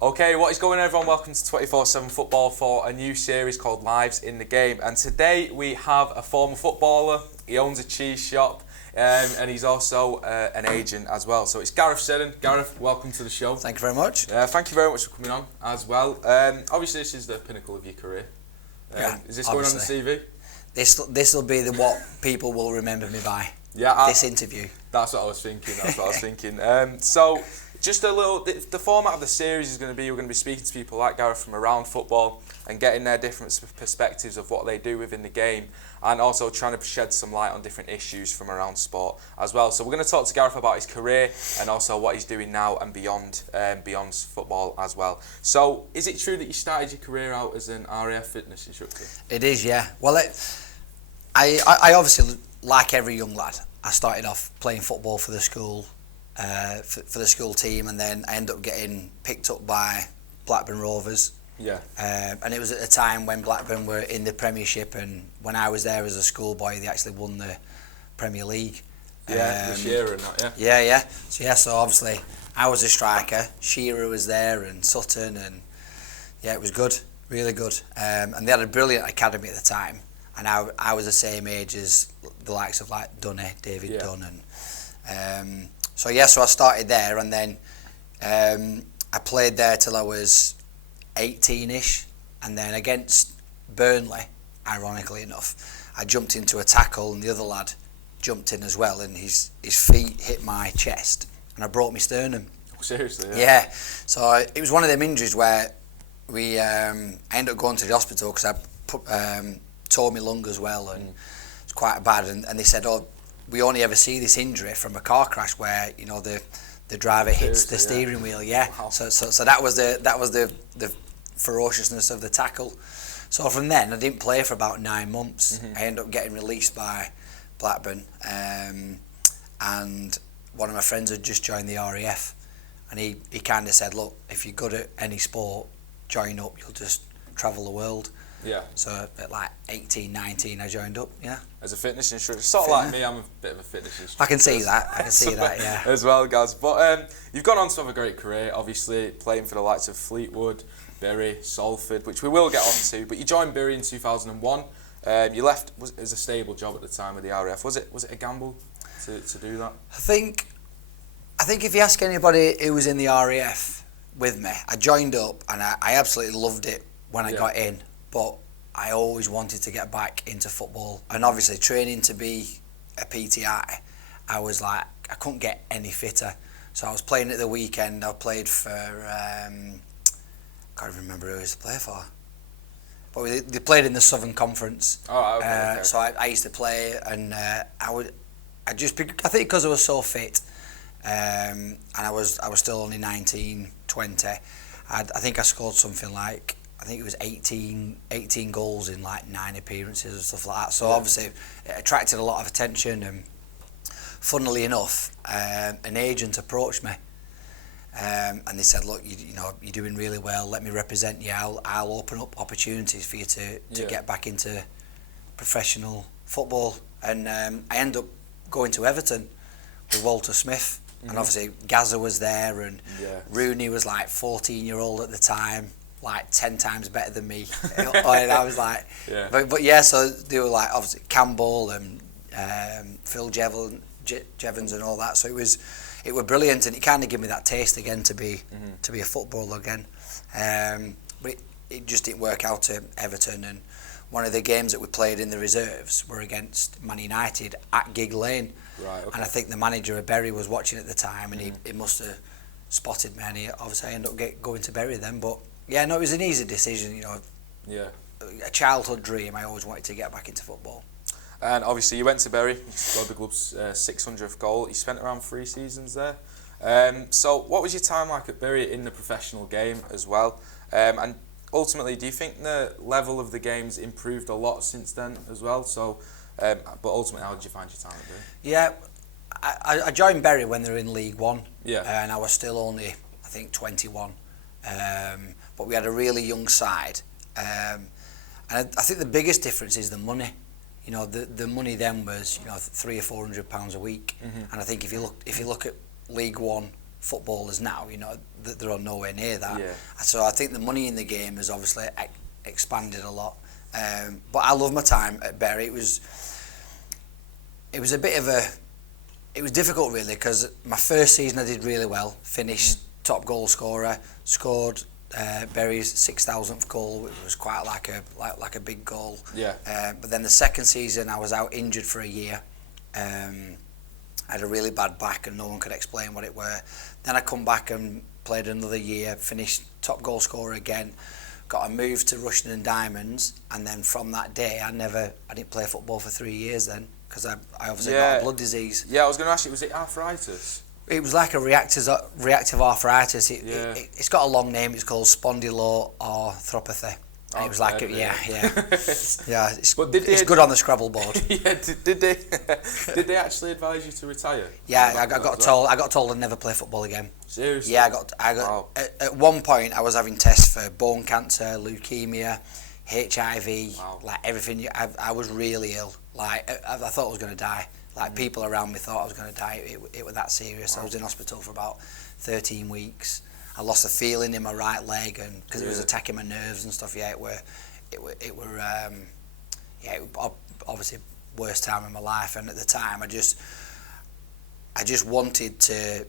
Okay, what is going on, everyone? Welcome to 24/7 Football for a new series called Lives in the Game. And today we have a former footballer. He owns a cheese shop, and he's also an agent as well. So it's Gareth Seddon. Gareth, welcome to the show. Thank you very much. Thank you very much for coming on as well. Obviously, this is the pinnacle of your career. Is this going on the CV? This will be what people will remember me by. Yeah, this interview. That's what I was thinking. So, just a little. The format of the series is going to be we're going to be speaking to people like Gareth from around football and getting their different perspectives of what they do within the game, and also trying to shed some light on different issues from around sport as well. So we're going to talk to Gareth about his career and also what he's doing now and beyond football as well. So, is it true that you started your career out as an RAF fitness instructor? It is, yeah. Well, I obviously, like every young lad, I started off playing football for the school, for the school team, and then I ended up getting picked up by Blackburn Rovers. Yeah. And it was at a time when Blackburn were in the Premiership, and when I was there as a schoolboy, they actually won the Premier League. Yeah, with Shearer and that, yeah. Yeah. So obviously I was a striker. Shearer was there, and Sutton, and yeah, it was good, really good. And they had a brilliant academy at the time, and I was the same age as the likes of like David Dunn, and so I started there, and then I played there till I was 18ish, and then against Burnley, ironically enough, I jumped into a tackle, and the other lad jumped in as well, and his feet hit my chest, and I broke my sternum. Oh, seriously? Yeah. So it was one of them injuries where I ended up going to the hospital because I tore my lung as well, and it's quite bad. And they said, "Oh, we only ever see this injury from a car crash where the driver hits the steering wheel." Yeah. Wow. So that was the ferociousness of the tackle. So from then I didn't play for about 9 months. I ended up getting released by Blackburn, and one of my friends had just joined the RAF, and he kind of said, "Look, if you're good at any sport, join up. You'll just travel the world." Yeah. So at like 18, 19, I joined up. Yeah. As a fitness instructor, sort of like me, I'm a bit of a fitness instructor. I can see that. Yeah. As well, guys. But you've gone on to have a great career. Obviously, playing for the likes of Fleetwood, Bury, Salford, which we will get on to. But you joined Bury in 2001. You left as a stable job at the time with the RAF. Was it a gamble to do that? I think if you ask anybody who was in the RAF with me, I joined up and I absolutely loved it when I got in. But I always wanted to get back into football, and obviously training to be a PTI, I was like, I couldn't get any fitter. So I was playing at the weekend. I played for I can't remember who I used to play for, but they played in the Southern Conference. Oh, okay. So I used to play, and I think because I was so fit, and I was still only 19, 20. I think I scored something like, I think it was 18 goals in like 9 appearances and stuff like that. So obviously it attracted a lot of attention, and funnily enough, an agent approached me, and they said, "Look, you're doing really well. Let me represent you. I'll open up opportunities for you to get back into professional football." And I ended up going to Everton with Walter Smith, and obviously Gazza was there, and Rooney was like 14-year-old at the time, like 10 times better than me. And I was like, but yeah, so they were like, obviously Campbell and Phil Jevons and all that. So it was brilliant, and it kind of gave me that taste again to be a footballer again. But it just didn't work out at Everton, and one of the games that we played in the reserves were against Man United at Gig Lane. Right. Okay. And I think the manager of Bury was watching at the time, and he must have spotted me, and obviously I ended up going to Bury then. But yeah, no, it was an easy decision, Yeah. A childhood dream. I always wanted to get back into football. And obviously you went to Bury, you scored the club's 600th goal. You spent around 3 seasons there. So what was your time like at Bury in the professional game as well? And ultimately, do you think the level of the game's improved a lot since then as well? So, but ultimately, how did you find your time at Bury? Yeah, I joined Bury when they were in League One. Yeah. And I was still only, I think, 21. But we had a really young side, and I think the biggest difference is the money. The money then was £300 or £400 a week, and I think if you look at League One footballers now, they're on nowhere near that. Yeah. So I think the money in the game has obviously expanded a lot. But I love my time at Bury. It was a bit of it was difficult really, because my first season I did really well, finished top goal scorer, scored Bury's 6,000th goal, which was quite like a big goal. Yeah. But then the second season I was out injured for a year. I had a really bad back and no one could explain what it were. Then I come back and played another year, finished top goal scorer again, got a move to Rushden and Diamonds, and then from that day I didn't play football for 3 years then, because I obviously got a blood disease. Yeah, I was going to ask you, was it arthritis? It was like a reactive arthritis. It's got a long name. It's called spondyloarthropathy. And it was like, yeah. It's good on the Scrabble board. Yeah, did they actually advise you to retire? Yeah, I got told I'd never play football again. Seriously? Yeah, I got. Wow. At one point, I was having tests for bone cancer, leukemia, HIV, like everything. I was really ill. Like I thought I was going to die. Like people around me thought I was going to die. It was that serious. Wow. I was in hospital for about 13 weeks. I lost the feeling in my right leg, and because it was attacking my nerves and stuff. Yeah, it were obviously worst time in my life. And at the time, I just wanted to.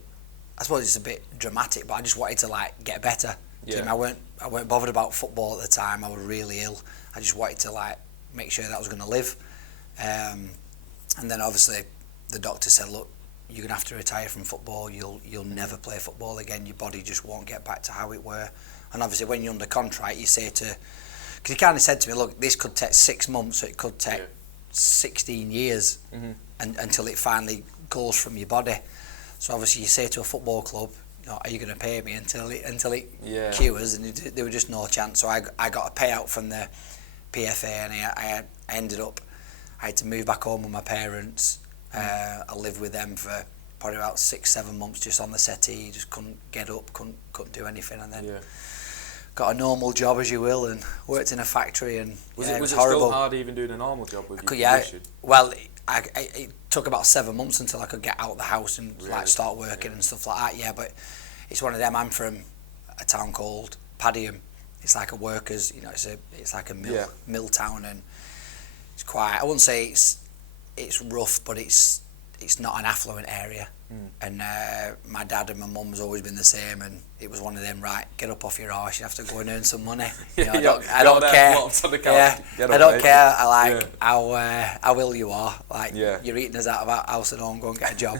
I suppose it's a bit dramatic, but I just wanted to like get better. Yeah. I weren't bothered about football at the time. I was really ill. I just wanted to like make sure that I was going to live. And then obviously the doctor said, look, you're going to have to retire from football. You'll never play football again. Your body just won't get back to how it were. And obviously when you're under contract, you say because he kind of said to me, look, this could take 6 months, or it could take 16 years until it finally goes from your body. So obviously you say to a football club, are you going to pay me until it cures? And there was just no chance. So I got a payout from the PFA, and I ended up, I had to move back home with my parents. I lived with them for probably about 6-7 months, just on the settee, just couldn't get up, couldn't do anything, and then got a normal job, as you will, and worked in a factory. And was it horrible. Still hard even doing a normal job with your condition? Well, it took about 7 months until I could get out of the house and like start working and stuff like that. Yeah, but it's one of them. I'm from a town called Padiham. It's like a workers, it's like a mill town, and it's quite. I wouldn't say it's rough, but it's not an affluent area. And my dad and my mum's always been the same, and it was one of them. Right, get up off your arse. You have to go and earn some money. I don't care. I don't care. I like how ill you are. Like you're eating us out of our house and home. Go and get a job.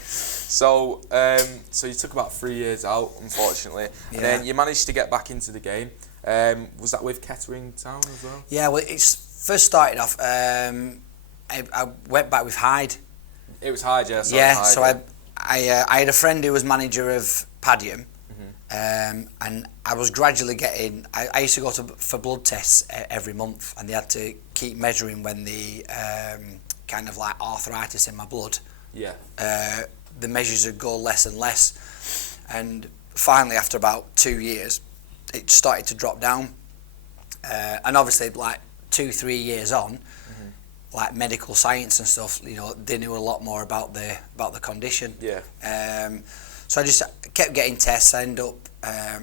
So you took about 3 years out, unfortunately, and then you managed to get back into the game. Was that with Kettering Town as well? Yeah, well, it's first started off. I went back with Hyde. It was Hyde, yeah. So I had a friend who was manager of Padiham, and I was gradually getting. I used to go for blood tests every month, and they had to keep measuring when the kind of like arthritis in my blood. Yeah. The measures would go less and less, and finally, after about 2 years, it started to drop down, and obviously, like 2-3 years on. Like medical science and stuff, they knew a lot more about the condition. Yeah. So I just kept getting tests. I ended up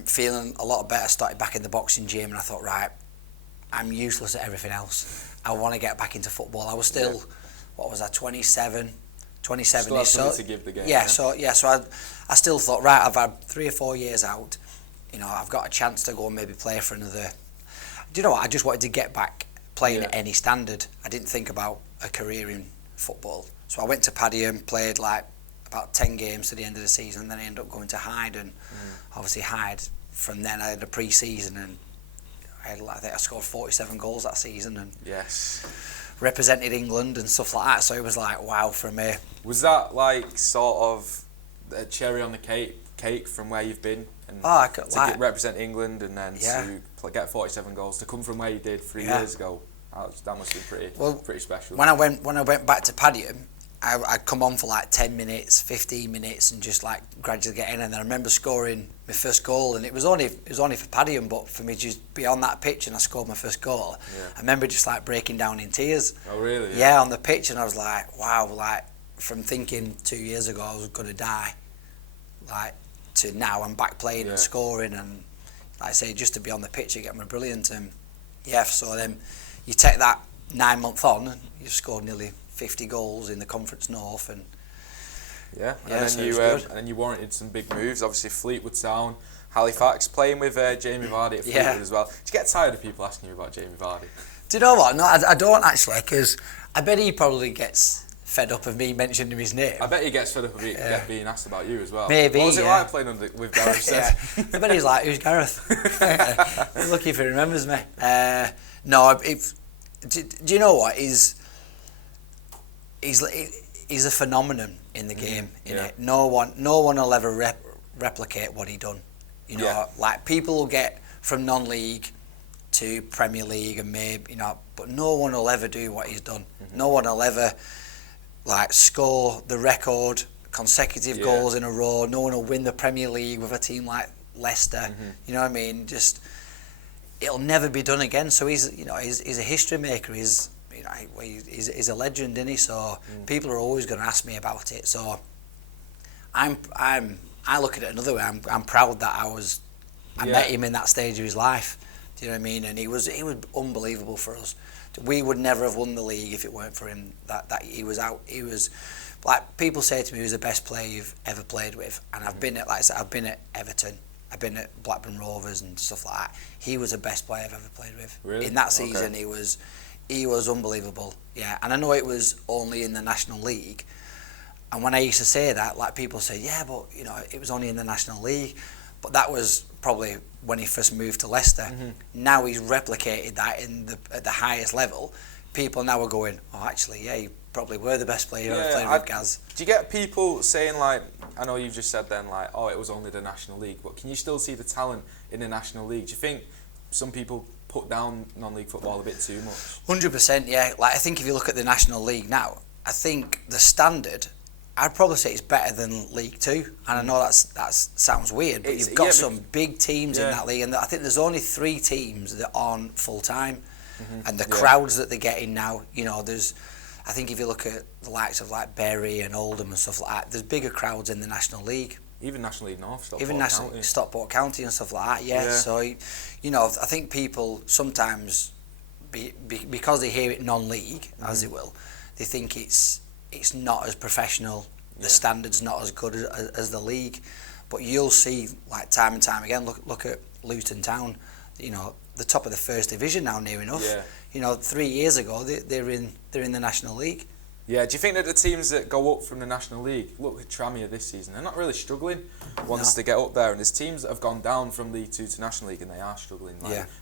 feeling a lot better. Started back in the boxing gym, and I thought, right, I'm useless at everything else. I want to get back into football. I was still, what was I, 27. Still have something to give the game. Yeah. So I still thought, right, I've had 3 or 4 years out. I've got a chance to go and maybe play for another. Do you know what? I just wanted to get back playing at any standard. I didn't think about a career in football. So I went to Padiham, played like about 10 games to the end of the season, and then I ended up going to Hyde, and obviously Hyde, from then I had a pre-season, and I think I scored 47 goals that season, and represented England and stuff like that, so it was like wow for me. Was that like sort of a cherry on the cake from where you've been? And to represent England, and then to get 47 goals, to come from where you did 3 years ago, that must have been pretty special. When I went back to Padiham, I'd come on for like 10 minutes, 15 minutes, and just like gradually get in. And then I remember scoring my first goal, and it was only for Padiham, but for me to just be on that pitch and I scored my first goal, I remember just like breaking down in tears. Oh really? Yeah, on the pitch, and I was like, wow, like from thinking 2 years ago I was going to die, like to now I'm back playing and scoring, and like I say, just to be on the pitch again were brilliant. And so then you take that 9 month on, and you've scored nearly 50 goals in the Conference North, and and then you warranted some big moves. Obviously, Fleetwood Town, Halifax, playing with Jamie Vardy at Fleetwood as well. Do you get tired of people asking you about Jamie Vardy? Do you know what? No, I don't actually, because I bet he probably gets fed up of me mentioning his name. I bet he gets fed up of being asked about you as well. Maybe. What was it like playing with Gareth? I bet he's like, who's Gareth? I'm lucky if he remembers me. Do you know what? He's a phenomenon in the game. No one will ever replicate what he done. You know, like people will get from non-league to Premier League and maybe, but no one will ever do what he's done. No one will ever score the record, consecutive goals in a row. No one will win the Premier League with a team like Leicester. You know what I mean? Just it'll never be done again. So he's a history maker. He's a legend, isn't he? So people are always going to ask me about it. So I look at it another way. I'm proud that I met him in that stage of his life. Do you know what I mean? And he was unbelievable for us. We would never have won the league if it weren't for him. That he was out. He was like people say to me, he was the best player you've ever played with. And I've been at I've been at Everton. I've been at Blackburn Rovers and stuff like that. He was the best player I've ever played with. Really? In that season, he was unbelievable. Yeah, and I know it was only in the National League. And when I used to say that, people say, yeah, but it was only in the National League. But that was probably when he first moved to Leicester. Now he's replicated that at the highest level. People now are going, oh, actually, you probably were the best player you ever played with, Gaz. Do you get people saying I know you've just said then oh, it was only the National League, but can you still see the talent in the National League? Do you think some people put down non-league football a bit too much? 100%, yeah. I think if you look at the National League now, I think the standard, I'd probably say it's better than League Two. And I know that sounds weird, but you've got some big teams in that league, and I think there's only 3 teams that aren't full time, and the crowds that they're getting now. I think if you look at the likes of Bury and Oldham and stuff like that, there's bigger crowds in the National League. Even National League North, Stockport County and stuff like that. Yeah. So, I think people sometimes, because they hear it non-league, as they will, they think it's not as professional. The standard's not as good as the league. But you'll see, time and time again. Look at Luton Town. The top of the First Division now, near enough. 3 years ago they're in the National League. Yeah, do you think that the teams that go up from the National League, look at Tranmere this season, they're not really struggling once they get up there, and there's teams that have gone down from League 2 to National League and they are struggling.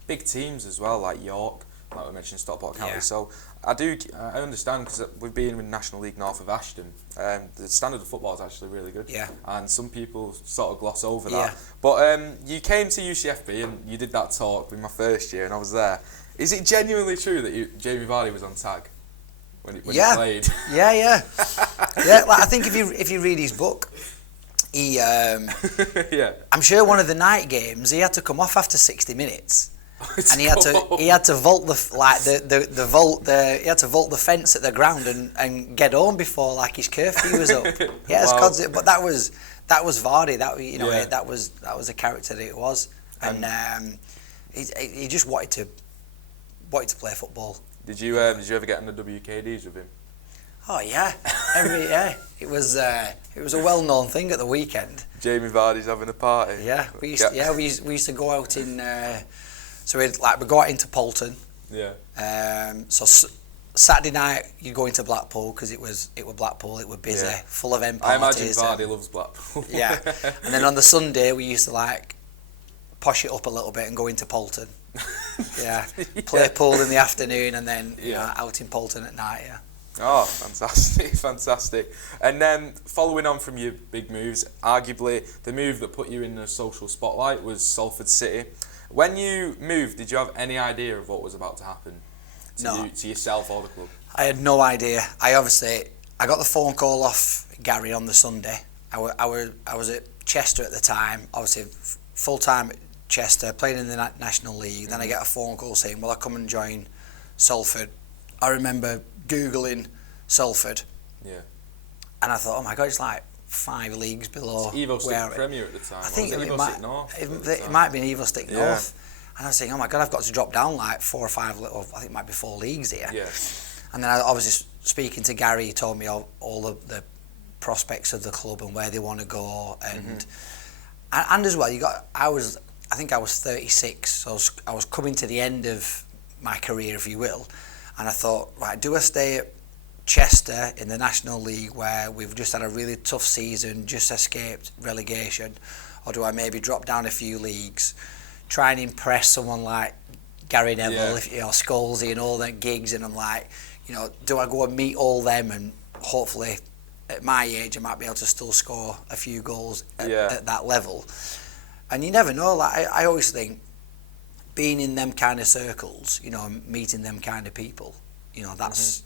Big teams as well, like York, like we mentioned, Stockport County. So I understand, because we've been in National League north of Ashton. The standard of football is actually really good. Yeah. And some people sort of gloss over that. But you came to UCFB and you did that talk in my first year, and I was there. Is it genuinely true that Jamie Vardy was on tag when he played? Yeah. I think if you read his book, he I'm sure one of the night games he had to come off after 60 minutes. And he had to vault he had to vault the fence at the ground and get home before his curfew was up. But that was Vardy. That was the character that it was, and he just wanted to play football. Did you ever get on the WKDs with him? Oh yeah, It was a well-known thing at the weekend. Jamie Vardy's having a party. Yeah, we used to go out in. So we'd go out into Polton. Yeah. So Saturday night you'd go into Blackpool because it was Blackpool. It was busy, full of end parties. I imagine Vardy loves Blackpool. Yeah. And then on the Sunday we used to posh it up a little bit and go into Polton. Yeah. Play pool in the afternoon and then out in Polton at night. Yeah. Oh, fantastic. And then following on from your big moves, arguably the move that put you in the social spotlight was Salford City. When you moved, did you have any idea of what was about to happen to yourself or the club? I had no idea. I got the phone call off Gary on the Sunday. I was at Chester at the time, obviously full time at Chester, playing in the National League. Then I get a phone call saying, "Will I come and join Salford?" I remember Googling Salford. Yeah. And I thought, oh my God, it's 5 leagues below. Evo Stick Premier at the time. I think it might have been Evo Stick North. And I was thinking, oh my God, I've got to drop down like 4 or 5, or I think it might be 4 leagues here. Yeah. And then I obviously speaking to Gary, he told me all of the prospects of the club and where they want to go, and as well, I think I was 36, so I was coming to the end of my career, if you will, and I thought, right, do I stay at Chester in the National League where we've just had a really tough season, just escaped relegation, or do I maybe drop down a few leagues, try and impress someone like Gary Neville, Scholesy and all them gigs, and I'm like, do I go and meet all them, and hopefully at my age I might be able to still score a few goals at that level. And you never know, like I always think being in them kind of circles, meeting them kind of people, that's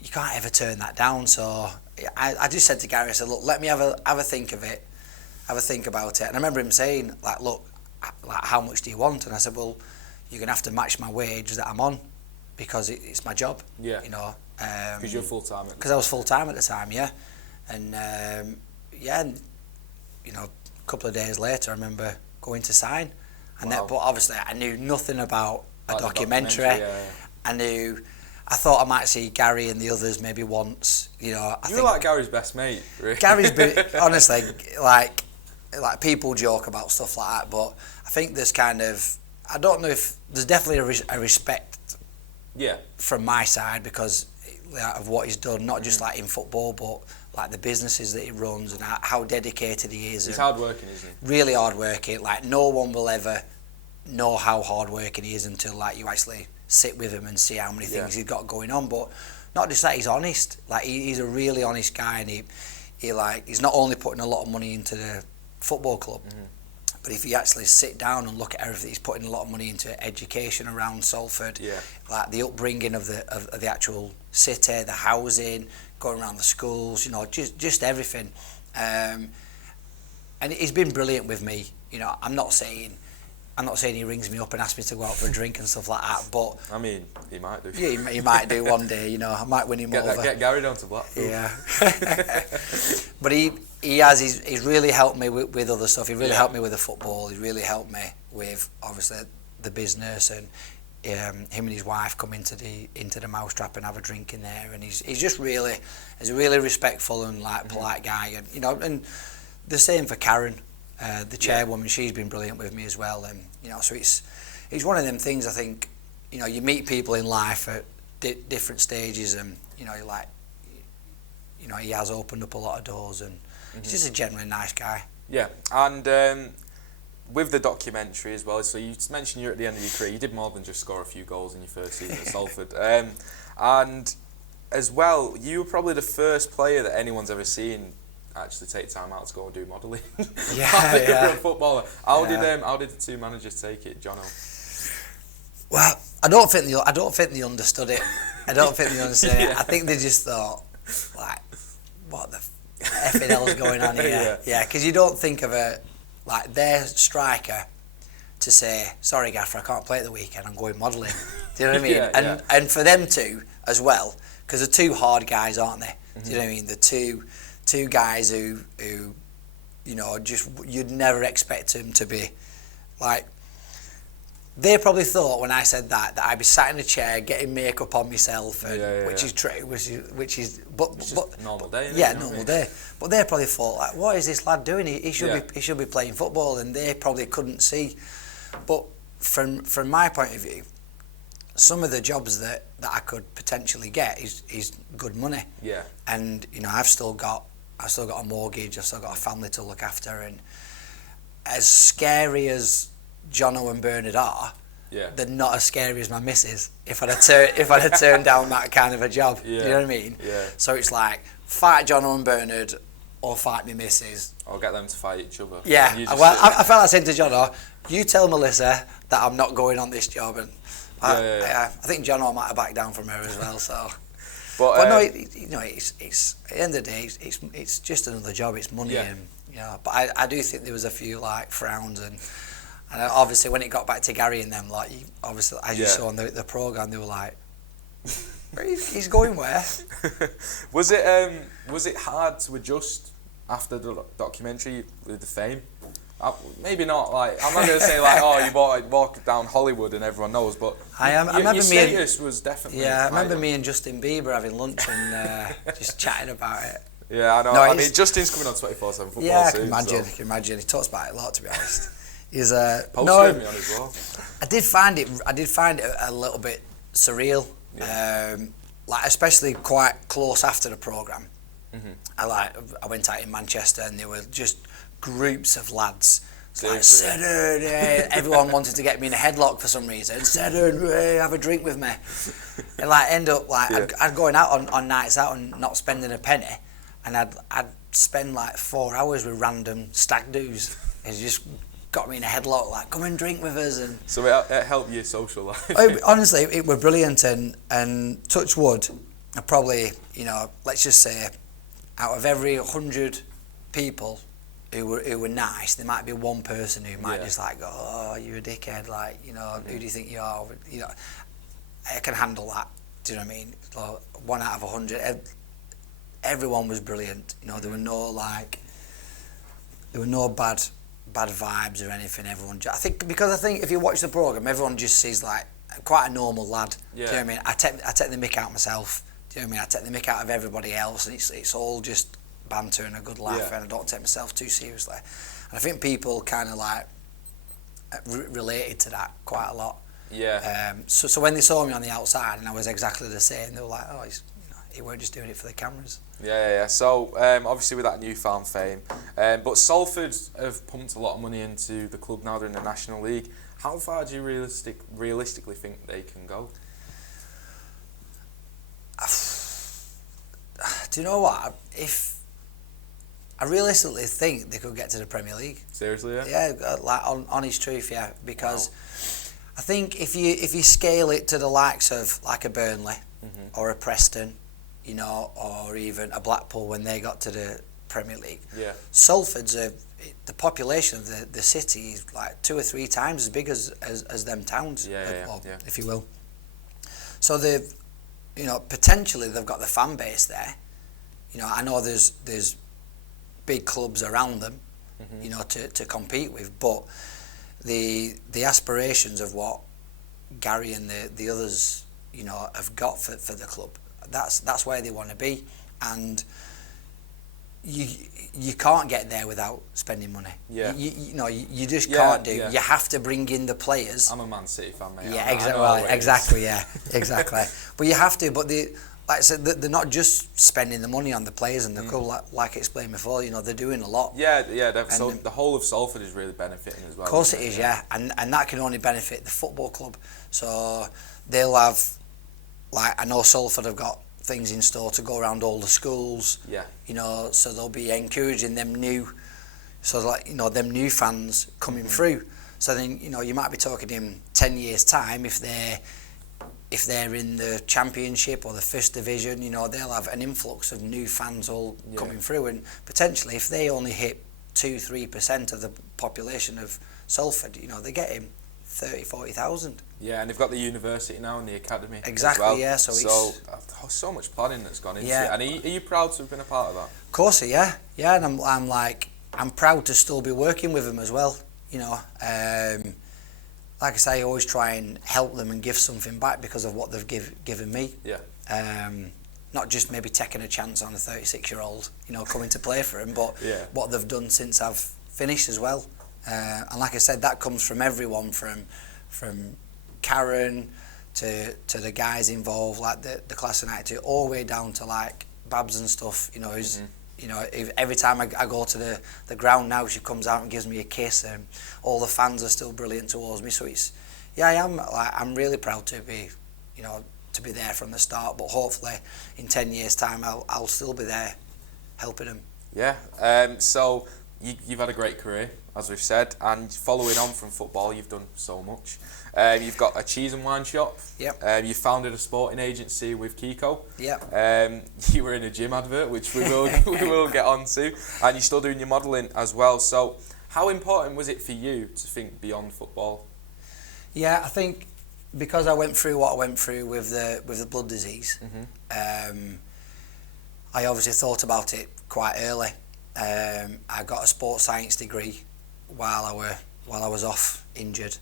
you can't ever turn that down. So I just said to Gary, I said, look, let me have a think of it, have a think about it. And I remember him saying, like, look, like, how much do you want? And I said, well, you're going to have to match my wage that I'm on, because it's my job. Yeah. Because you're full time. Because I was full time at the time, yeah. And and a couple of days later, I remember going to sign, and but obviously I knew nothing about a documentary. I thought I might see Gary and the others maybe once. I think like Gary's best mate, really. Gary's honestly, like people joke about stuff like that, but I think there's kind of, I don't know if there's definitely a respect. Yeah. From my side, because of what he's done, not just like in football, but like the businesses that he runs and how dedicated he is. He's hard working, isn't he? Really hard working. Like no one will ever know how hard working he is until like you actually sit with him and see how many things he's got going on. But not just that, he's honest. Like he's a really honest guy, and he's not only putting a lot of money into the football club. But if you actually sit down and look at everything, he's putting a lot of money into education around Salford, like the upbringing of the actual city, the housing, going around the schools, just everything. And he's been brilliant with me. I'm not saying he rings me up and asks me to go out for a drink and stuff like that, but I mean, he might do. Yeah, he might do one day. I might win him over. Get Gary down to Blackpool. Yeah. But he's really helped me with other stuff. He really helped me with the football. He really helped me with obviously the business, and him and his wife come into the Mousetrap and have a drink in there. And he's a really respectful and like polite guy, and and the same for Karen. The chairwoman, she's been brilliant with me as well, and so it's one of them things. I think you meet people in life at different stages, and he has opened up a lot of doors, and he's just a genuinely nice guy. Yeah, and with the documentary as well. So you mentioned you're at the end of your career. You did more than just score a few goals in your first season at Salford, and as well, you were probably the first player that anyone's ever seen actually take time out to go and do modelling. Yeah. A footballer. How did the two managers take it, Jono? Well, I don't think they understood it. I I think they just thought, like, what the effing hell's going on here? Yeah, because you don't think of their striker to say, sorry, Gaffer, I can't play at the weekend. I'm going modelling. Do you know what I mean? And for them two as well, because they're two hard guys, aren't they? Do you know what I mean? The two guys who just you'd never expect them to be like. They probably thought when I said that I'd be sat in a chair getting makeup on myself, and which is true, which is but normal day. Normal day. But they probably thought, like, what is this lad doing? He should be playing football, and they probably couldn't see. But from my point of view, some of the jobs that I could potentially get is good money. Yeah. And I've still got a mortgage. I've still got a family to look after, and as scary as Jono and Bernard are, they're not as scary as my missus. If I'd have turned down that kind of a job, do you know what I mean? Yeah. So it's like fight Jono and Bernard, or fight me missus, or get them to fight each other. Yeah. I felt like saying to Jono, you tell Melissa that I'm not going on this job, and I think Jono might have backed down from her as well. So. But no, it's at the end of the day, it's just another job. It's money, and But I do think there was a few like frowns, and obviously when it got back to Gary and them, like obviously as you saw on the programme, they were like, he's going where? Was it hard to adjust after the documentary with the fame? Maybe not. Like, I'm not gonna say like, oh, you walk down Hollywood and everyone knows, but I remember your status was definitely. Yeah, I remember me and Justin Bieber having lunch and just chatting about it. Yeah, I know. No, I mean, Justin's coming on 24/7 football yeah, I soon. can imagine. So. I can imagine. He talks about it a lot, to be honest. He's Posted me on as well. I did find it a little bit surreal. Yeah. Like especially quite close after the programme. Mm-hmm. I went out in Manchester and there were just groups of lads. Like Seriously, Seddon, everyone wanted to get me in a headlock for some reason. Seddon, have a drink with me. And like end up like I'd going out on nights out and not spending a penny, and I'd spend like 4 hours with random stag doos. It just got me in a headlock, like come and drink with us. And so it helped your social life. honestly, it were brilliant, and touch wood, I probably, let's just say, out of every 100 people who were nice, there might be one person who might just like go, oh, you're a dickhead, like, who do you think you are? I can handle that. Do you know what I mean? So 1 out of 100, everyone was brilliant. There were no bad vibes or anything. Everyone, I think if you watch the programme, everyone just sees like quite a normal lad. Yeah. Do you know what I mean? I take the mick out myself. Do you know what I mean? I take the mick out of everybody else, and it's all just banter and a good laugh, and I don't take myself too seriously. And I think people kind of like related to that quite a lot. Yeah. So when they saw me on the outside and I was exactly the same, they were like, oh, he weren't just doing it for the cameras. Yeah. So obviously with that newfound fame, but Salford have pumped a lot of money into the club now. They're in the National League. How far do you realistically think they can go? Do you know what? I realistically think they could get to the Premier League. Seriously, yeah? Yeah, like honest truth, yeah. Because I think if you scale it to the likes of like a Burnley or a Preston, or even a Blackpool when they got to the Premier League. Yeah. Salford's the population of the city is like 2 or 3 times as big as them towns, if you will. So they've, potentially they've got the fan base there. I know there's big clubs around them, to compete with, but the aspirations of what Gary and the others, have got for the club, that's where they want to be, and you can't get there without spending money. Yeah. You just can't do. Yeah. You have to bring in the players. I'm a Man City fan, mate. Yeah, exactly. Yeah, exactly. But you have to. But like I said, they're not just spending the money on the players and the club. Like I explained before, they're doing a lot. Yeah. So the whole of Salford is really benefiting as well. Of course it is, yeah. And that can only benefit the football club. So they'll have, like, I know Salford have got things in store to go around all the schools. Yeah. So they'll be encouraging them new fans coming through. So then, you might be talking in 10 years' time, if they're in the Championship or the First Division, they'll have an influx of new fans all coming through, and potentially if they only hit 2-3% of the population of Salford, they're getting 30,000-40,000. Yeah, and they've got the university now and the academy. Exactly, as well. yeah. So much planning that's gone into it. And are you proud to have been a part of that? Of course, yeah. And I'm proud to still be working with them as well. Like I say, I always try and help them and give something back because of what they've given me. Yeah. Not just maybe taking a chance on a 36-year-old, coming to play for them, but what they've done since I've finished as well. And like I said, that comes from everyone, from Karen to the guys involved, like the class of '92, all the way down to like Babs and stuff. Who's every time I go to the ground now, she comes out and gives me a kiss, and all the fans are still brilliant towards me. So I'm really proud to be, to be there from the start. But hopefully, in 10 years' time, I'll still be there, helping them. Yeah. So you've had a great career, as we've said, and following on from football, you've done so much. You've got a cheese and wine shop. Yep. You founded a sporting agency with Kiko. Yep. You were in a gym advert, which we will get on to, and you're still doing your modelling as well. So, how important was it for you to think beyond football? Yeah, I think because I went through what I went through with the blood disease, I obviously thought about it quite early. I got a sports science degree while I was off injured.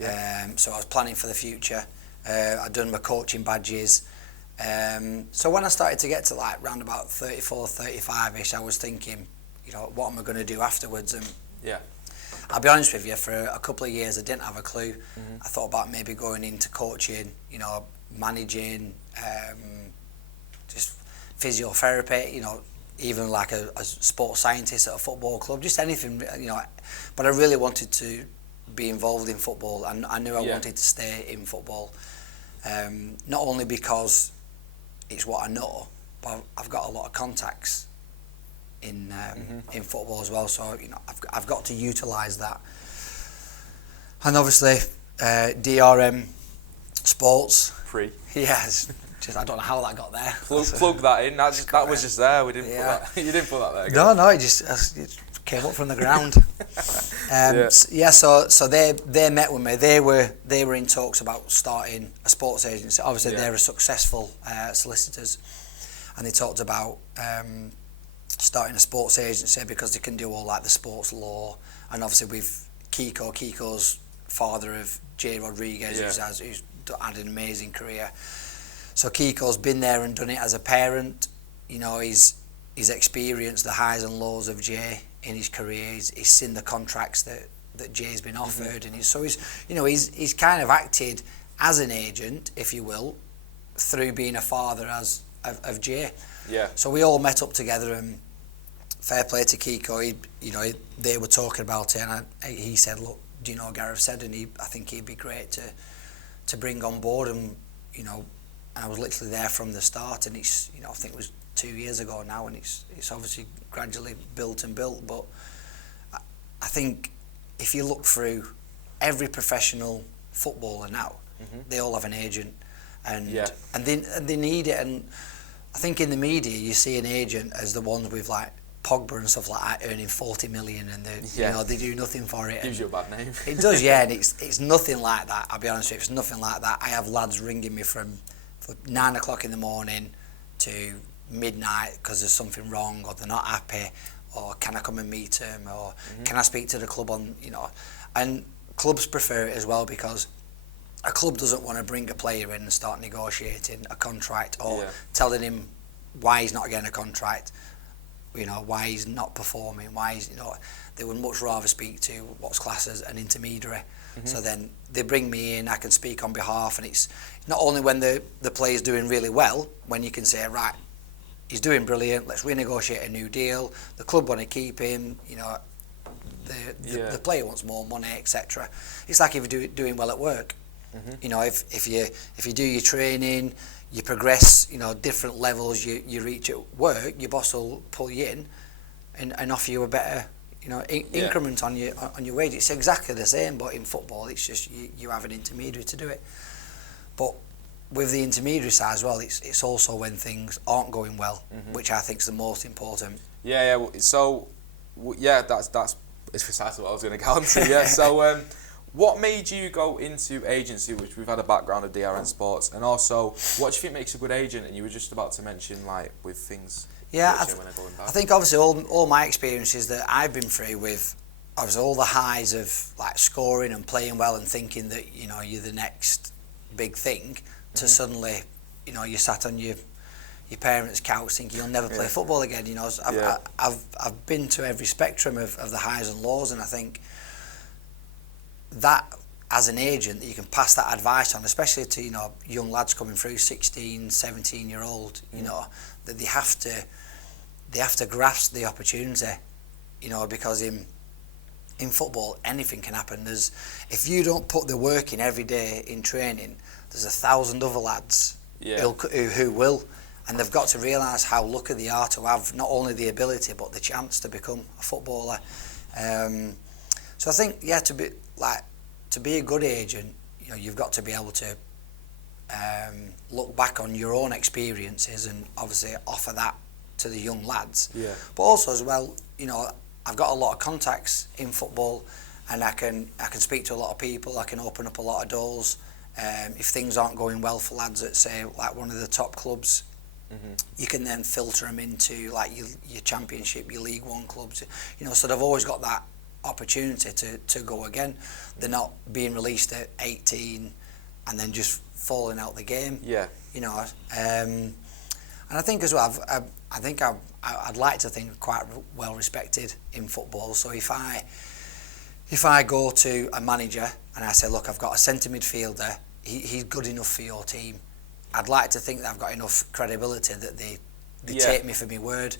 Yeah. So I was planning for the future. I'd done my coaching badges. So when I started to get to like round about 34, 35ish, I was thinking, you know, what am I going to do afterwards? And Yeah. I'll be honest with you, for a couple of years I didn't have a clue. I thought about maybe going into coaching, you know, managing, just physiotherapy, you know, even like a sports scientist at a football club, just anything, you know. But I really wanted to be involved in football, and I knew I wanted to stay in football. Not only because it's what I know, but I've got a lot of contacts in football as well. So you know, I've got to utilise that. And obviously, DRM Sports. Free. Yes. Just I don't know how that got there. Plug that in. That was just there. We didn't put that. You didn't put that there. No, no. It came up from the ground. So they met with me. They were in talks about starting a sports agency. Obviously, they're a successful solicitors, and they talked about starting a sports agency because they can do all like the sports law, and obviously with Kiko's father of Jay Rodriguez, who's had an amazing career. So Kiko's been there and done it as a parent. You know, he's experienced the highs and lows of Jay in his career. He's seen the contracts that Jay's been offered, and he's kind of acted as an agent, if you will, through being a father of Jay. Yeah. So we all met up together, and fair play to Kiko. They were talking about it, and he said, "Look, do you know Gareth Seddon? I think he'd be great to bring on board." And you know, I was literally there from the start, and it's, you know, I think it was 2 years ago now, and it's obviously gradually built. But I think if you look through every professional footballer now, they all have an agent, and they need it. And I think in the media you see an agent as the ones with like Pogba and stuff like that earning 40 million, and you know, they do nothing for it. Gives you a bad name. It does, yeah, and it's nothing like that. I'll be honest with you, it's nothing like that. I have lads ringing me from 9 o'clock in the morning to midnight because there's something wrong, or they're not happy, or can I come and meet them, or can I speak to the club on, you know. And clubs prefer it as well, because a club doesn't want to bring a player in and start negotiating a contract, or telling him why he's not getting a contract, you know, why he's not performing, why he's, you know. They would much rather speak to what's classed as an intermediary. So then they bring me in, I can speak on behalf, and it's not only when the player's doing really well, when you can say, right, he's doing brilliant, let's renegotiate a new deal, the club want to keep him, you know, the player wants more money, etc. It's like if you're doing well at work. You know, if you do your training, you progress, you know, different levels you reach at work, your boss will pull you in and offer you a better, you know, increment on your wage. It's exactly the same, but in football, it's just you have an intermediary to do it. But with the intermediary side as well, it's also when things aren't going well, which I think is the most important. So that's precisely what I was going to get on to. So what made you go into agency, which we've had a background of DRN Sports, and also what do you think makes a good agent? And you were just about to mention, like, with things. Yeah, I think obviously all my experiences that I've been through with, obviously all the highs of like scoring and playing well and thinking that, you know, you're the next big thing, to suddenly, you know, you sat on your parents' couch thinking you'll never play football again. You know, I've been to every spectrum of the highs and lows, and I think that as an agent that you can pass that advice on, especially to, you know, young lads coming through, 16, 17-year-old, you know, that they have to grasp the opportunity, you know, because in football anything can happen. If you don't put the work in every day in training, there's 1,000 other lads who will, and they've got to realise how lucky they are to have not only the ability but the chance to become a footballer. So I think to be a good agent, you know, you've got to be able to look back on your own experiences and obviously offer that to the young lads. But also as well, you know, I've got a lot of contacts in football, and I can speak to a lot of people. I can open up a lot of doors. If things aren't going well for lads at, say, like one of the top clubs you can then filter them into like your Championship, your League One clubs. You know, so they've always got that opportunity to go again. They're not being released at 18 and then just falling out the game. Yeah. You know, and I think as well, I'd like to think quite well respected in football. So if I go to a manager and I say, look, I've got a centre midfielder, he's good enough for your team, I'd like to think that I've got enough credibility that they take me for my word.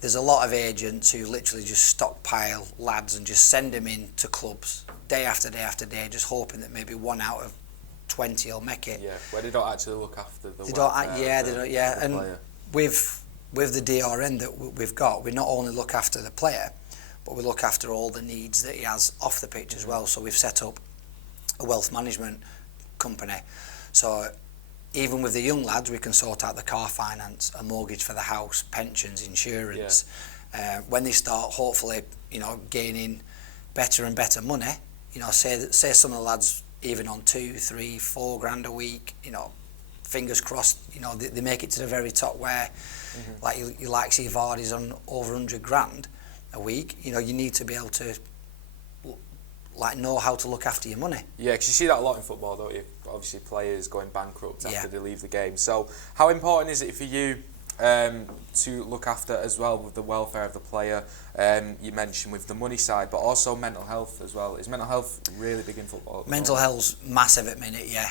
There's a lot of agents who literally just stockpile lads and just send them in to clubs day after day after day, just hoping that maybe 1 out of 20 will make it. Yeah, where they don't actually look after the and with the DRN that we've got, we not only look after the player, but we look after all the needs that he has off the pitch as well. So we've set up a wealth management company. So even with the young lads, we can sort out the car finance, a mortgage for the house, pensions, insurance. Yeah. When they start, hopefully, you know, gaining better and better money, you know, say some of the lads even on 2, 3, 4 grand a week, you know, fingers crossed, you know, they make it to the very top where, like you like see Vardy's on over 100 grand a week. You know, you need to be able to like know how to look after your money. Yeah, because you see that a lot in football, don't you? Obviously, players going bankrupt after they leave the game. So, how important is it for you to look after as well with the welfare of the player? You mentioned with the money side, but also mental health as well. Is mental health really big in football? Mental health's massive at the minute, yeah.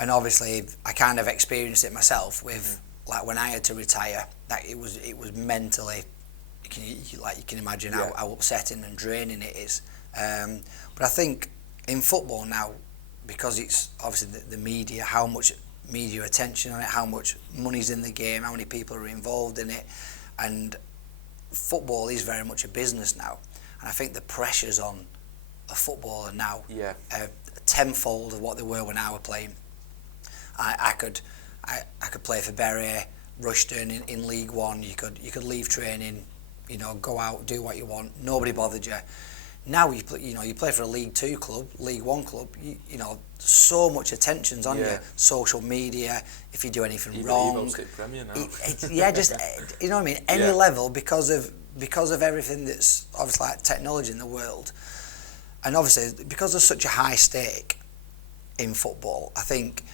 And obviously, I kind of experienced it myself with like when I had to retire. That it was mentally. You can imagine how upsetting and draining it is. But I think in football now, because it's obviously the media, how much media attention on it, how much money's in the game, how many people are involved in it, and football is very much a business now. And I think the pressures on a footballer now are tenfold of what they were when I was playing. I could play for Bury, Rushden in League One. You could leave training, you know, go out, do what you want. Nobody bothered you. Now you play for a League 2 club, League 1 club. You know, so much attention's on you. Social media. If you do anything wrong, Premier now. Just you know what I mean. Any level because of everything that's obviously like technology in the world, and obviously because there's such a high stake in football. I think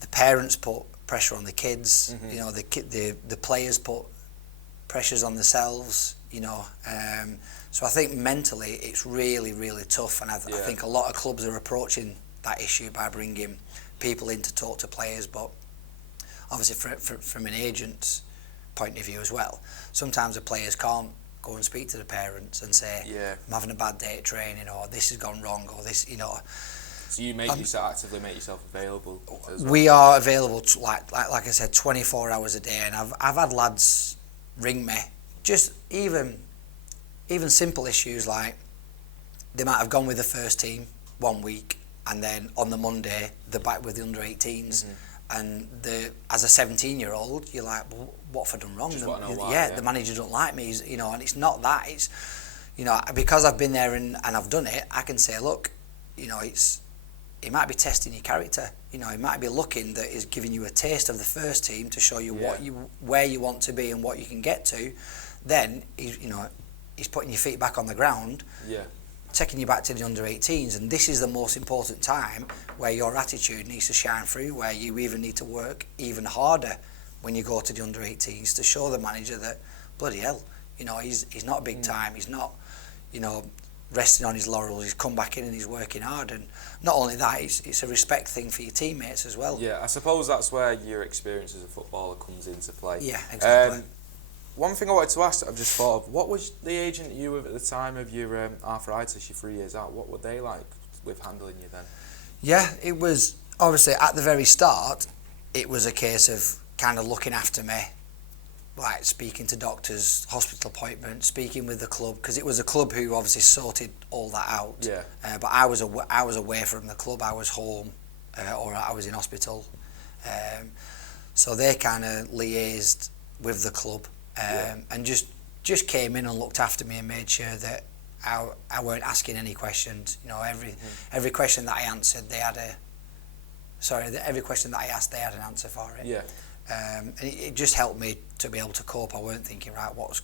the parents put pressure on the kids. You know, the players put pressures on themselves. You know. So I think mentally it's really, really tough, and I think a lot of clubs are approaching that issue by bringing people in to talk to players, but obviously from an agent's point of view as well, sometimes the players can't go and speak to the parents and say, I'm having a bad day at training, or this has gone wrong, or this, you know. So you actively make yourself available as well? We are available, like I said, 24 hours a day, and I've had lads ring me, just even simple issues like they might have gone with the first team 1 week and then on the Monday they're back with the under 18s and as a 17-year-old you're like, well, what have I done wrong? The manager don't like me, you know, and it's not that, it's, you know, because I've been there and I've done it, I can say, look, you know, it might be testing your character, you know, it might be looking that is giving you a taste of the first team to show you where you want to be and what you can get to. Then he's putting your feet back on the ground, taking you back to the under-18s, and this is the most important time where your attitude needs to shine through, where you even need to work even harder when you go to the under-18s to show the manager that, bloody hell, you know, he's not big time, he's not, you know, resting on his laurels, he's come back in and he's working hard, and not only that, it's a respect thing for your teammates as well. Yeah, I suppose that's where your experience as a footballer comes into play. Yeah, exactly. One thing I wanted to ask, I've just thought of, what was the agent you were with at the time of your arthritis, your 3 years out? What were they like with handling you then? Yeah, it was, obviously, at the very start, it was a case of kind of looking after me, like speaking to doctors, hospital appointments, speaking with the club, because it was a club who obviously sorted all that out. Yeah. But I was away from the club, I was home, or I was in hospital. So they kind of liaised with the club. And just came in and looked after me and made sure that I weren't asking any questions. You know, every question that I answered, every question that I asked, they had an answer for it. Yeah. And it just helped me to be able to cope. I weren't thinking, right, what's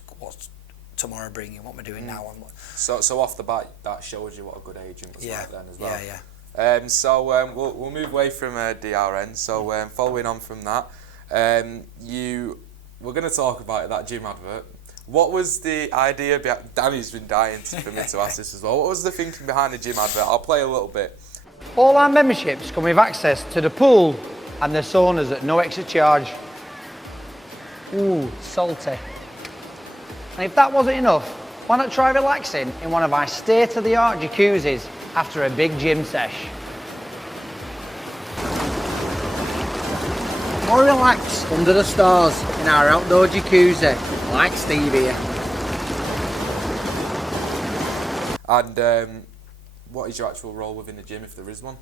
tomorrow bringing, what am I doing now? And so off the bat, that shows you what a good agent was like then as well. Yeah. So we'll move away from DRN. So following on from that, we're going to talk about that gym advert. What was the idea behind? Danny's been dying for me to ask this as well. What was the thinking behind the gym advert? I'll play a little bit. All our memberships come with access to the pool and the saunas at no extra charge. Ooh, salty. And if that wasn't enough, why not try relaxing in one of our state-of-the-art jacuzzis after a big gym sesh? More relax under the stars in our outdoor jacuzzi, like Steve here. And what is your actual role within the gym, if there is one?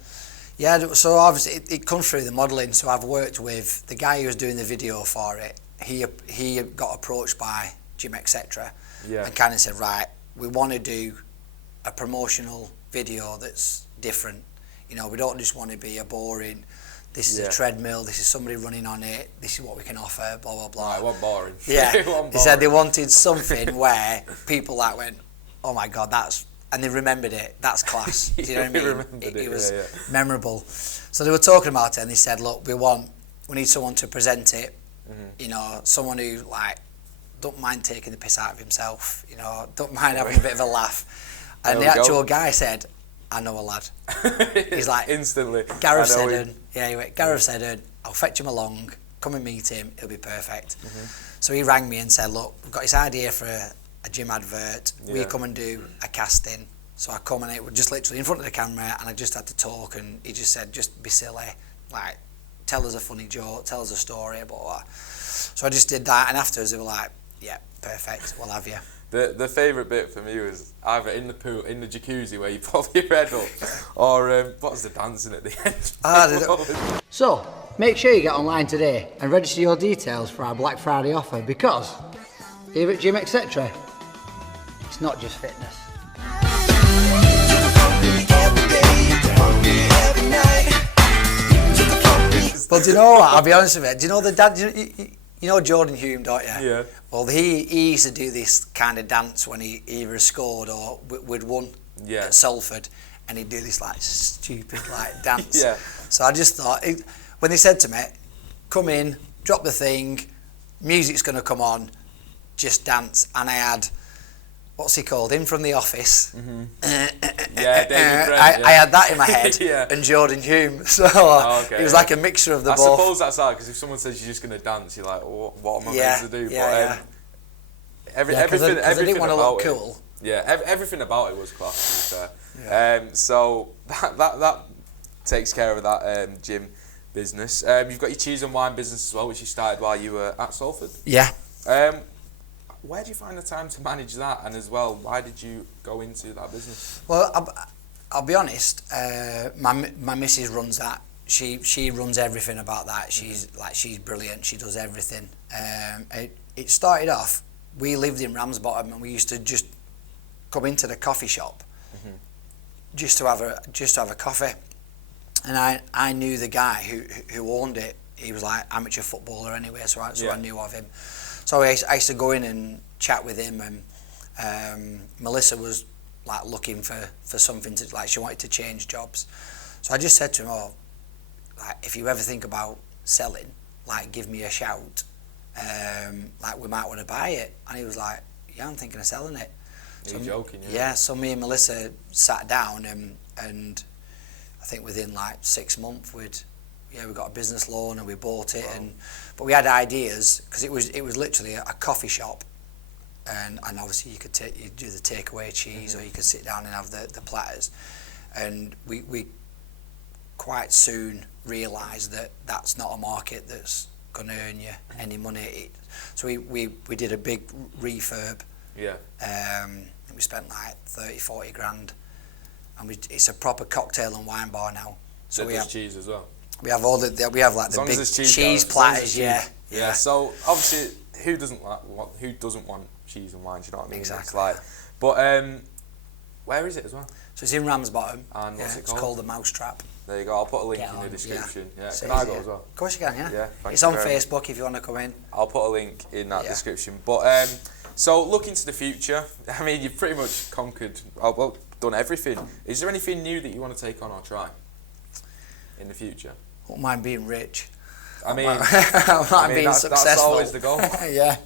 Yeah, so obviously it comes through the modelling. So I've worked with the guy who was doing the video for it. He got approached by Gym Etc. And kind of said, right, we want to do a promotional video that's different. You know, we don't just want to be a boring, this is a treadmill, this is somebody running on it, this is what we can offer, blah, blah, blah. Right, it wasn't boring. Yeah, they said they wanted something where people like went, oh my God, and they remembered it, that's class. Do you know what I mean? It was memorable. So they were talking about it and they said, look, we need someone to present it, you know, someone who like, don't mind taking the piss out of himself, you know, don't mind having a bit of a laugh. And the actual guy said, I know a lad. He's like, instantly. Gareth Seddon. Yeah, he went, Gareth Seddon, I'll fetch him along, come and meet him, it'll be perfect. So he rang me and said, look, we've got this idea for a gym advert, will you come and do a casting? So I come and it was just literally in front of the camera and I just had to talk and he just said, just be silly, like, tell us a funny joke, tell us a story, blah, blah. So I just did that and afterwards they were like, yeah, perfect, we'll have you. The favourite bit for me was either in the pool, in the jacuzzi where you pop your head up, or what was the dancing at the end? So, make sure you get online today and register your details for our Black Friday offer because here at Gym Etc, it's not just fitness. But do you know what, I'll be honest with you, do you know the dad, you know Jordan Hume, don't you? Yeah. Well, he used to do this kind of dance when he either scored or we'd won at Salford, and he'd do this like stupid like dance. So I just thought, when they said to me, come in, drop the thing, music's going to come on, just dance, and I had, what's he called, him from The Office. David Brent, I had that in my head, and Jordan Hume, so it was like a mixture of the both. I suppose that's hard, because if someone says you're just going to dance, you're like, what am I meant to do? Everything I didn't want to look cool. Everything about it was class, to be fair. So that takes care of that gym business. You've got your cheese and wine business as well, which you started while you were at Salford. Yeah. Where do you find the time to manage that, and as well, why did you go into that business? Well, I'll be honest. My missus runs that. She runs everything about that. She's brilliant. She does everything. It started off. We lived in Ramsbottom, and we used to just come into the coffee shop just to have a coffee. And I knew the guy who owned it. He was like amateur footballer anyway, so I knew of him. So I used to go in and chat with him, and Melissa was like looking for something to, like, she wanted to change jobs. So I just said to him, oh, like, if you ever think about selling, like, give me a shout. Like, we might want to buy it. And he was like, yeah, I'm thinking of selling it. You're joking, yeah. So me and Melissa sat down, and I think within like 6 months we got a business loan and we bought it. Wow. But we had ideas, because it was literally a coffee shop, and obviously you do the takeaway cheese, or you could sit down and have the platters, and we quite soon realised that that's not a market that's going to earn you any money. So we did a big refurb. We spent like 30-40 grand, and it's a proper cocktail and wine bar now. So we have cheese as well. We have all we have like the big cheese platters, yeah. So obviously, who doesn't want cheese and wine? Do you know what I mean? Exactly. It's like, but Where is it as well? So it's in Ramsbottom. And what's it It's called? called the Mousetrap. There you go. I'll put a link Get in on, the description. Yeah. So Can I it's- go as well? Of course you can, yeah. Yeah. Thank It's you on very much. Facebook if you want to come in. I'll put a link in that Yeah. description. But so looking to the future, I mean, you've pretty much conquered, done everything. Is there anything new that you want to take on or try in the future? Wouldn't mind being rich. I mean, I might being that's successful. always the goal. yeah,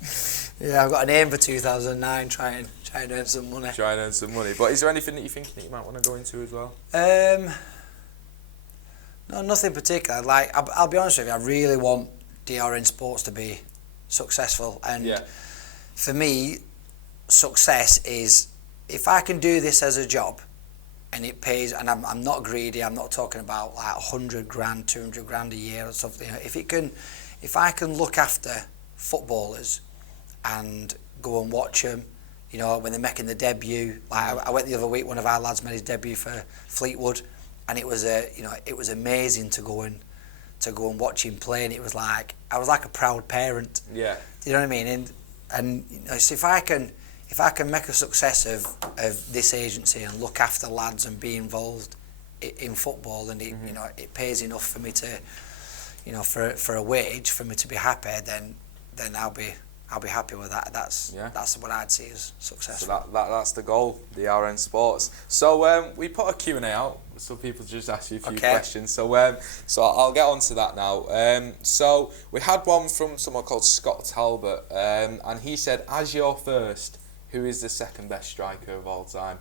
I've got an aim for 2009. Try and earn some money. Try and earn some money. But is there anything that you're thinking that you might want to go into as well? No, nothing particular. Like I'll be honest with you, I really want DRN Sports to be successful, and for me, success is if I can do this as a job, and it pays, and I'm not greedy. I'm not talking about like 100 grand, 200 grand a year or something. You know, if I can look after footballers and go and watch them, you know, when they're making the debut. Like I went the other week, one of our lads made his debut for Fleetwood, and it was it was amazing to go and watch him play. And it was like I was like a proud parent. Yeah. Do you know what I mean? And you know, so if I can make a success of this agency and look after lads and be involved in football, and it you know it pays enough for me to, you know, for a wage for me to be happy, then I'll be happy with that. That's what I'd see as successful. So that's the goal, the RN Sports. So we put a Q&A out, so people just ask you a few questions. So I'll get on to that now. So we had one from someone called Scott Talbot, and he said, as your first, who is the second best striker of all time?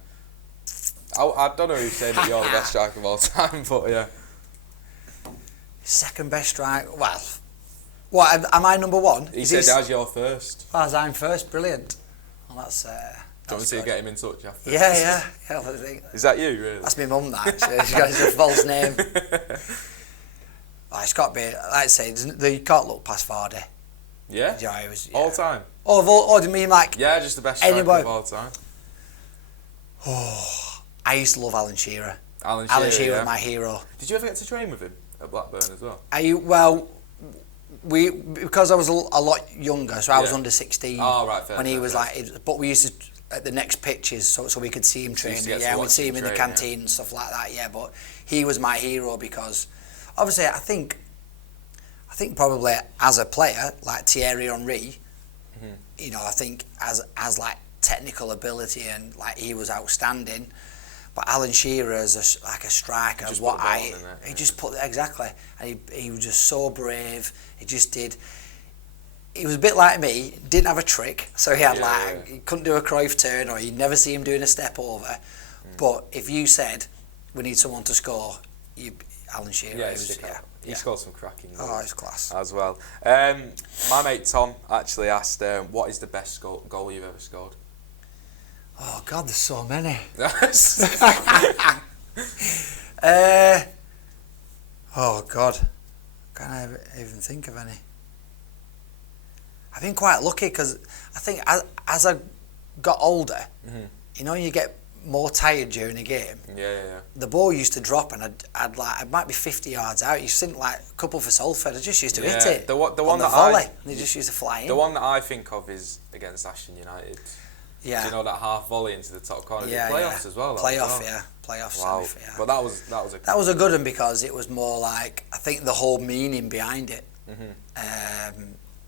I don't know who said that you're the best striker of all time, but yeah. Second best striker? Well, what, am I number one? He said as your first. As I'm first, brilliant. Well, that's Do you want to get him in touch after? Yeah. Is that you, really? That's my mum, that, actually. She's got a false name. It's got to be, like I say, you can't look past Vardy. Yeah? Yeah, it was, All time? Oh, do you mean like... Yeah, just the best striker of all time. Oh, I used to love Alan Shearer. Alan Shearer yeah. was my hero. Did you ever get to train with him at Blackburn as well? Well, because I was a lot younger, so I was under 16 when he was like... But we used to, at the next pitches, so we could see him training. Yeah, we'd see him in the canteen and stuff like that, yeah. But he was my hero because, obviously, I think probably as a player, like Thierry Henry, you know, I think as like technical ability and like he was outstanding. But Alan Shearer as a striker, he just put exactly, and he was just so brave. He just did. He was a bit like me. Didn't have a trick, so he had he couldn't do a Cruyff turn, or you'd never see him doing a step over. But if you said we need someone to score, Alan Shearer. He scored some cracking goals. Oh, it's class. As well. My mate Tom actually asked, what is the best goal you've ever scored? Oh God, there's so many. Oh God, can't I even think of any. I've been quite lucky because I think as I got older, you know, you get more tired during a game. Yeah. The ball used to drop, and I might be 50 yards out. You think like a couple for Salford. I just used to hit it. The one on that the volley. They just used to fly in. The one that I think of is against Ashton United. Yeah. Do you know that half volley into the top corner? Yeah, playoffs as well. Playoffs, Wow. semi, But that was a good one because it was more like, I think the whole meaning behind it.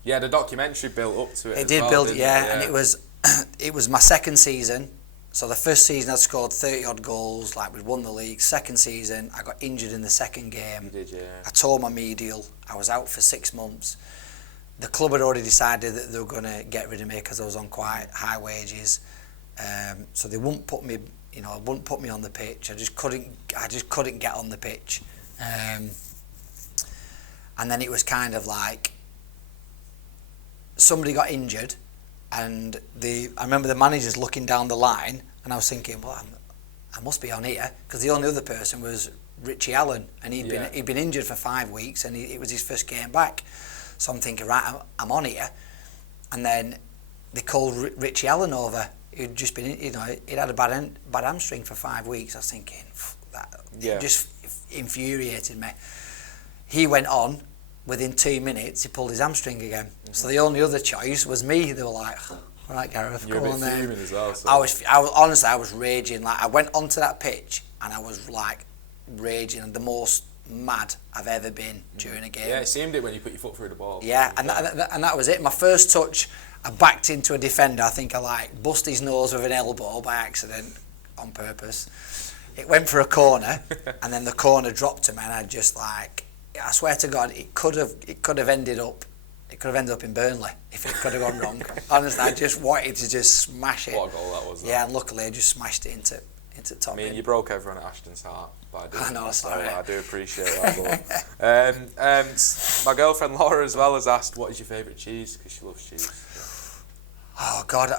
Yeah, the documentary built up to it. It did build, and it was my second season. So the first season I scored 30 odd goals, like we'd won the league. Second season I got injured in the second game. You did, yeah. I tore my medial. I was out for 6 months. The club had already decided that they were going to get rid of me because I was on quite high wages. So they wouldn't put me, on the pitch. I just couldn't get on the pitch. And then it was kind of like somebody got injured, and I remember the managers looking down the line, and I was thinking, well, I must be on here, because the only other person was Richie Allen, and he'd been injured for 5 weeks, and it was his first game back. So I'm thinking, right, I'm on here, and then they called Richie Allen over. He'd just been, he'd had a bad hamstring for 5 weeks. I was thinking, it just infuriated me. He went on. Within 2 minutes, he pulled his hamstring again. So the only other choice was me. They were like, All right, Gareth, You're go a on bit then. fuming as well. So. I was honestly, I was raging. Like, I went onto that pitch and I was like raging, and the most mad I've ever been during a game. Yeah, it seemed it when you put your foot through the ball. Yeah, and that was it. My first touch, I backed into a defender. I think I like bust his nose with an elbow by accident, on purpose. It went for a corner, and then the corner dropped to me, and I just like, I swear to God, it could have ended up in Burnley if it could have gone wrong. Honestly, I just wanted to just smash it. What a goal that was. Yeah, and luckily I just smashed it into top. I mean, you broke everyone at Ashton's heart by doing I know, that, sorry. so I do appreciate that. My girlfriend Laura as well has asked, what is your favourite cheese? Because she loves cheese. Oh God,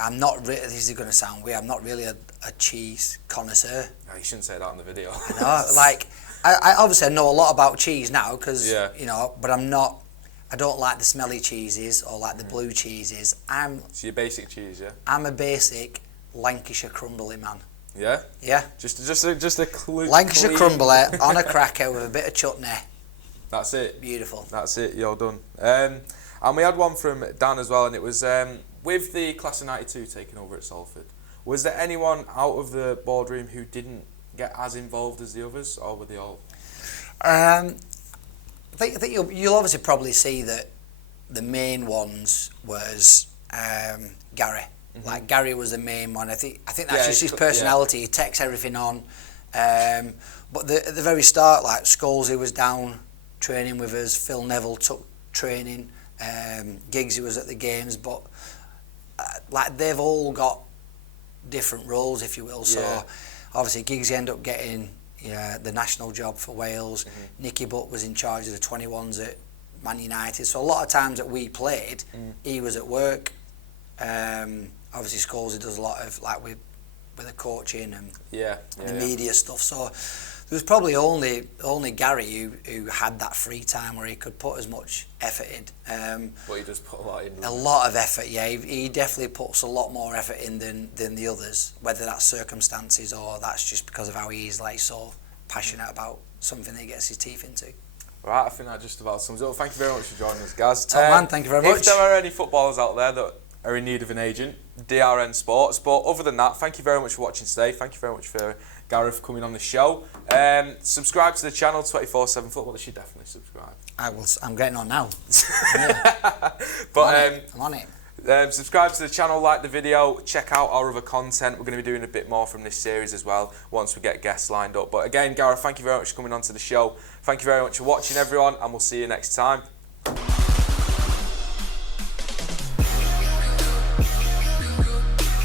I'm not. This is going to sound weird. I'm not really a cheese connoisseur. No, you shouldn't say that in the video. No, like I obviously know a lot about cheese now because Yeah. but I'm not. I don't like the smelly cheeses or like the blue cheeses. So your basic cheese, yeah? I'm a basic Lancashire crumbly man. Yeah? Yeah. Just a clue. Lancashire crumbly on a cracker with a bit of chutney. That's it. Beautiful. That's it. You're done. And we had one from Dan as well, and it was with the class of '92 taking over at Salford. Was there anyone out of the boardroom who didn't get as involved as the others, or were they all? I think you'll obviously probably see that the main ones was Gary. Mm-hmm. Like Gary was the main one. I think that's just his personality. He takes everything on. But at the very start, like Scholesy was down training with us. Phil Neville took training. Giggsy was at the games, but like they've all got different roles, if you will. So obviously Giggsy ended up getting the national job for Wales. Mm-hmm. Nicky Butt was in charge of the 21s at Man United. So a lot of times that we played, he was at work. Obviously Scholesy does a lot of like with the coaching and the media stuff. So there was probably only Gary who had that free time where he could put as much effort in. But he does put a lot in. A lot of effort, yeah. He definitely puts a lot more effort in than the others, whether that's circumstances or that's just because of how he is like so passionate about something that he gets his teeth into. Right, I think that just about sums it up. Thank you very much for joining us, Gaz. Top man, thank you very much. If there are any footballers out there that are in need of an agent, DRN Sports. But other than that, thank you very much for watching today. Thank you very much for Gareth coming on the show. Subscribe to the channel, 24/7 Football. They should definitely subscribe. I will. I'm getting on now. But I'm on it. Subscribe to the channel, like the video, check out our other content. We're going to be doing a bit more from this series as well once we get guests lined up. But again, Gareth, thank you very much for coming on to the show. Thank you very much for watching, everyone, and we'll see you next time.